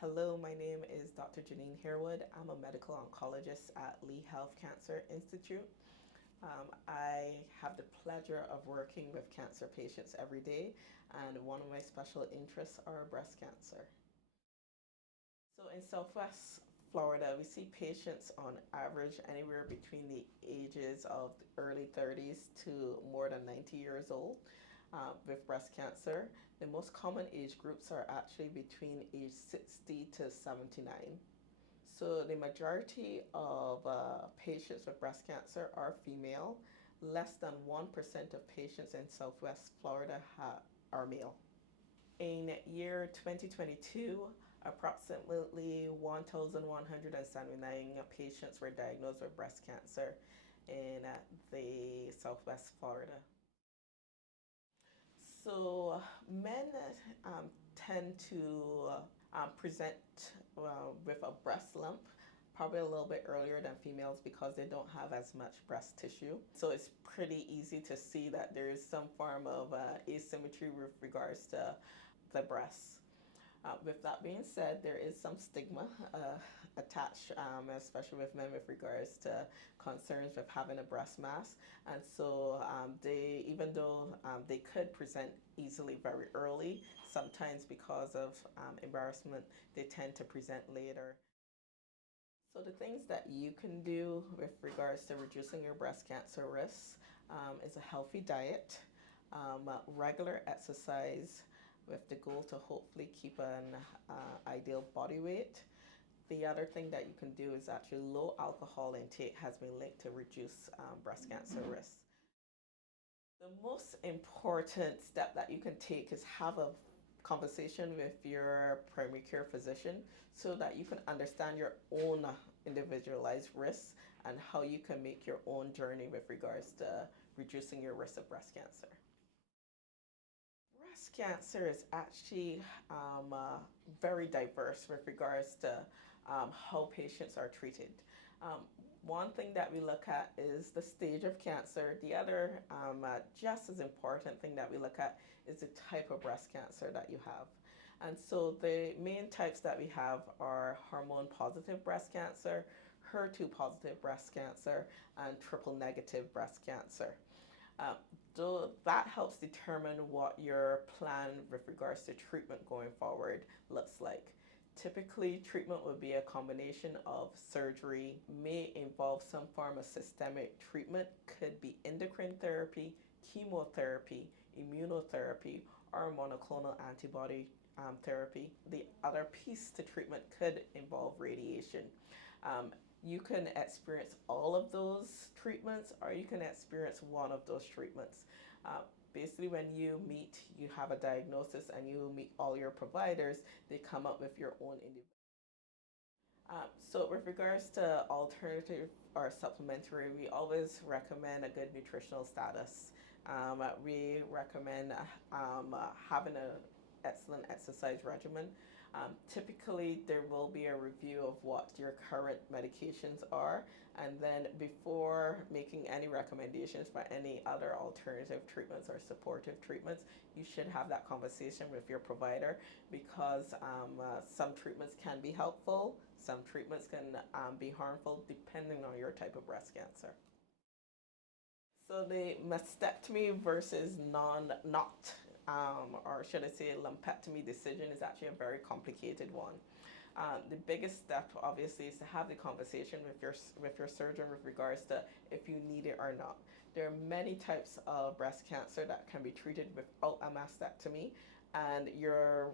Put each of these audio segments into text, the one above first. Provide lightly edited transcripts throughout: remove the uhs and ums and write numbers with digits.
Hello, my name is Dr. Janine Harewood. I'm a medical oncologist at Lee Health Cancer Institute. I have the pleasure of working with cancer patients every day, and one of my special interests are breast cancer. So in Southwest Florida, we see patients on average anywhere between the ages of early 30s to more than 90 years old with breast cancer. The most common age groups are actually between age 60 to 79. So the majority of patients with breast cancer are female. Less than 1% of patients in Southwest Florida are male. In year 2022, approximately 1,179 patients were diagnosed with breast cancer in the Southwest Florida. So men tend to present with a breast lump probably a little bit earlier than females because they don't have as much breast tissue. So it's pretty easy to see that there is some form of asymmetry with regards to the breasts. With that being said, there is some stigma attached, especially with men with regards to concerns with having a breast mass. And so even though they could present easily very early, sometimes because of embarrassment, they tend to present later. So the things that you can do with regards to reducing your breast cancer risks is a healthy diet, regular exercise with the goal to hopefully keep an ideal body weight. The other thing that you can do is actually low alcohol intake has been linked to reduce breast cancer risks. The most important step that you can take is have a conversation with your primary care physician so that you can understand your own individualized risks and how you can make your own journey with regards to reducing your risk of breast cancer. Breast cancer is actually very diverse with regards to how patients are treated. Um, One thing that we look at is the stage of cancer. The other, just as important thing that we look at is the type of breast cancer that you have. And so the main types that we have are hormone positive breast cancer, HER2 positive breast cancer, and triple negative breast cancer. Um, so that helps determine what your plan with regards to treatment going forward looks like. Typically, treatment would be a combination of surgery, may involve some form of systemic treatment, could be endocrine therapy, chemotherapy, immunotherapy, or monoclonal antibody therapy. The other piece to treatment could involve radiation. Um, you can experience all of those treatments or you can experience one of those treatments. Uh, Basically, when you have a diagnosis and you meet all your providers, they come up with your own individual. So with regards to alternative or supplementary, we always recommend a good nutritional status. We recommend having an excellent exercise regimen. Typically, there will be a review of what your current medications are, and then before making any recommendations for any other alternative treatments or supportive treatments, you should have that conversation with your provider because some treatments can be helpful, some treatments can be harmful depending on your type of breast cancer. So the mastectomy versus not, or should I say lumpectomy decision is actually a very complicated one. The biggest step, obviously, is to have the conversation with your surgeon with regards to if you need it or not. There are many types of breast cancer that can be treated without a mastectomy, and your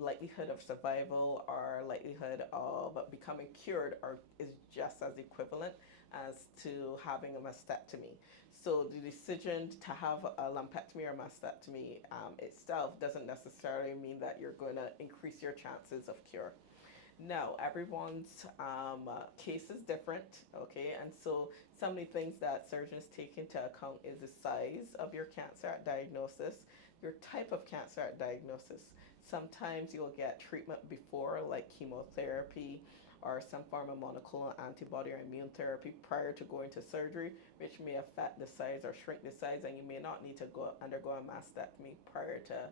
likelihood of survival or likelihood of becoming cured is just as equivalent as to having a mastectomy. So the decision to have a lumpectomy or mastectomy itself doesn't necessarily mean that you're going to increase your chances of cure. No, everyone's case is different, okay? And so some of the things that surgeons take into account is the size of your cancer at diagnosis, your type of cancer at diagnosis. Sometimes you'll get treatment before, like chemotherapy or some form of monoclonal antibody or immune therapy prior to going to surgery, which may affect the size or shrink the size, and you may not need to undergo a mastectomy prior to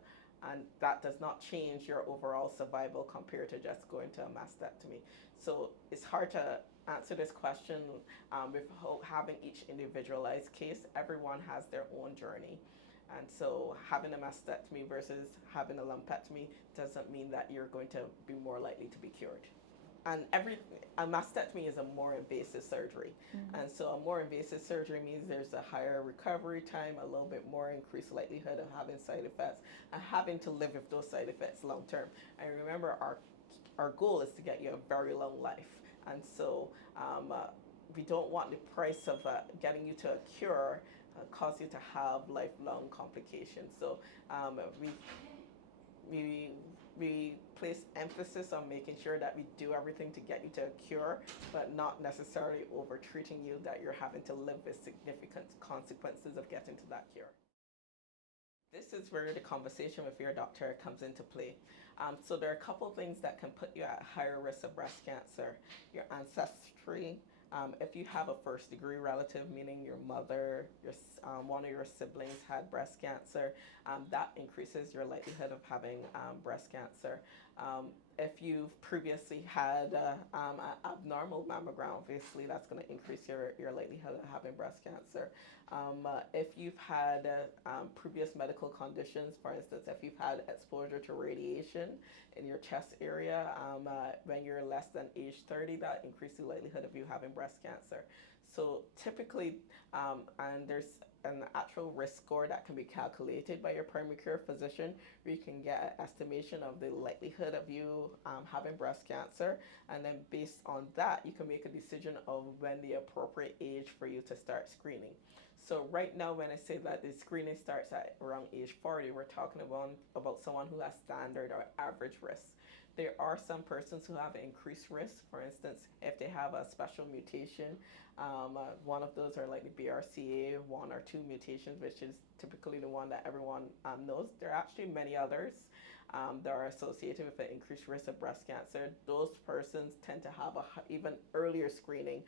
and that does not change your overall survival compared to just going to a mastectomy. So it's hard to answer this question without having each individualized case. Everyone has their own journey. And so having a mastectomy versus having a lumpectomy doesn't mean that you're going to be more likely to be cured. And a mastectomy is a more invasive surgery. And so a more invasive surgery means there's a higher recovery time, a little bit more increased likelihood of having side effects and having to live with those side effects long term. And remember, our goal is to get you a very long life. And so we don't want the price of getting you to a cure cause you to have lifelong complications. So we place emphasis on making sure that we do everything to get you to a cure, but not necessarily over treating you that you're having to live with significant consequences of getting to that cure. This is where the conversation with your doctor comes into play. So there are a couple things that can put you at higher risk of breast cancer. Your ancestry. If you have a first-degree relative, meaning your mother, one of your siblings had breast cancer, that increases your likelihood of having breast cancer. If you've previously had an abnormal mammogram, obviously that's going to increase your likelihood of having breast cancer. If you've had previous medical conditions, for instance, if you've had exposure to radiation in your chest area when you're less than age 30, that increases the likelihood of you having breast cancer. So typically, and there's an actual risk score that can be calculated by your primary care physician, where you can get an estimation of the likelihood of you having breast cancer, and then based on that, you can make a decision of when the appropriate age for you to start screening. So right now, when I say that the screening starts at around age 40, we're talking about someone who has standard or average risk. There are some persons who have increased risk. For instance, if they have a special mutation, one of those are like the BRCA 1 or 2 mutations, which is typically the one that everyone knows. There are actually many others that are associated with an increased risk of breast cancer. Those persons tend to have a even earlier screening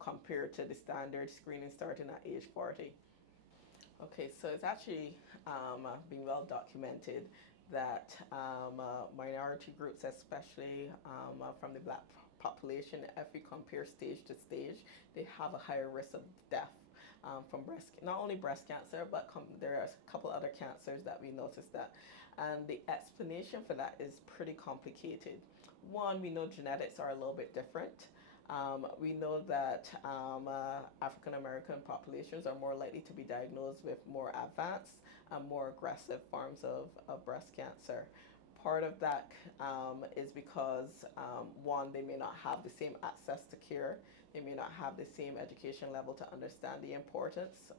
compared to the standard screening starting at age 40. Okay, so it's actually been well documented that minority groups, especially from the Black population, if we compare stage to stage, they have a higher risk of death from not only breast cancer, but there are a couple other cancers that we noticed that. And the explanation for that is pretty complicated. One, we know genetics are a little bit different. We know that African American populations are more likely to be diagnosed with more advanced and more aggressive forms of breast cancer. Part of that is because, one, they may not have the same access to care. They may not have the same education level to understand the importance.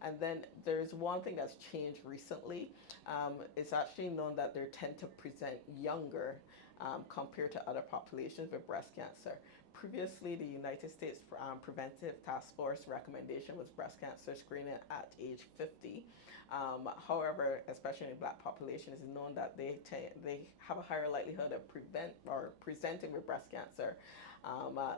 And then there's one thing that's changed recently. It's actually known that they tend to present younger compared to other populations with breast cancer. Previously, the United States Preventive Task Force recommendation was breast cancer screening at age 50. However, especially in the Black population, it's known that they have a higher likelihood of presenting with breast cancer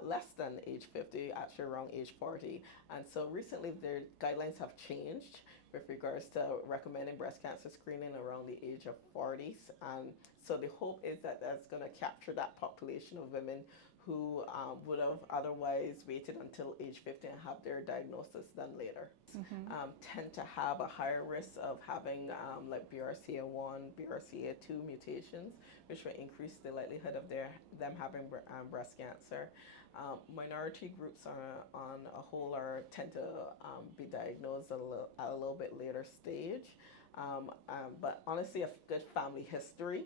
less than age 50, actually around age 40. And so recently, their guidelines have changed with regards to recommending breast cancer screening around the age of 40s. So the hope is that that's going to capture that population of women who would have otherwise waited until age 50 and have their diagnosis done later. Tend to have a higher risk of having like BRCA1, BRCA2 mutations, which will increase the likelihood of them having breast cancer. Minority groups on a whole tend to be diagnosed at a little bit later stage. But honestly, a good family history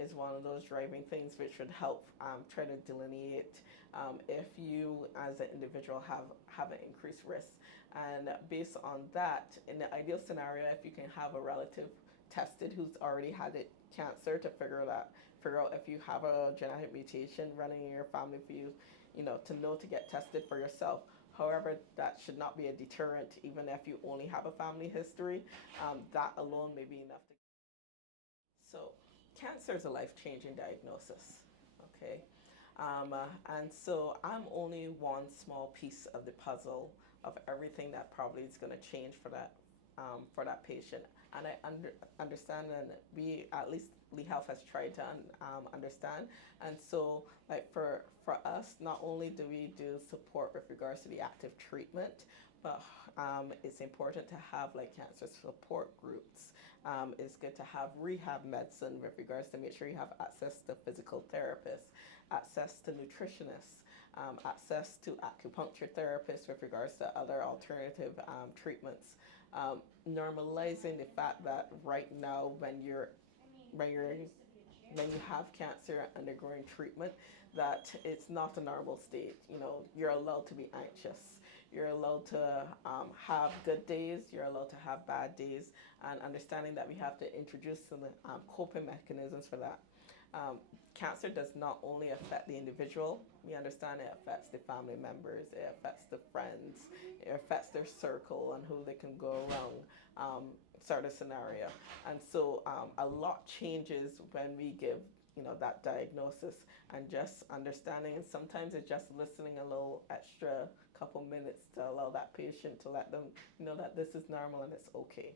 is one of those driving things which would help try to delineate if you as an individual have an increased risk. And based on that, in the ideal scenario, if you can have a relative tested who's already had cancer to figure out if you have a genetic mutation running in your family for you, to know to get tested for yourself. However, that should not be a deterrent, even if you only have a family history. That alone may be enough. So cancer is a life-changing diagnosis, okay? And so I'm only one small piece of the puzzle of everything that probably is going to change for that patient. And I understand, and we, at least Lee Health has tried to understand. And so, like for us, not only do we do support with regards to the active treatment, but it's important to have like cancer support groups. It's good to have rehab medicine with regards to make sure you have access to physical therapists, access to nutritionists, access to acupuncture therapists with regards to other alternative treatments. Normalizing the fact that right now, when you're when you have cancer and undergoing treatment, that it's not a normal state. You know, you're allowed to be anxious. You're allowed to have good days. You're allowed to have bad days, and understanding that we have to introduce some coping mechanisms for that. Um, Cancer does not only affect the individual. We understand it affects the family members. It affects the friends. It affects their circle and who they can go around. Sort of scenario, and so a lot changes when we give that diagnosis, and just understanding, and sometimes it's just listening a little extra couple minutes to allow that patient to let them know that this is normal and it's okay.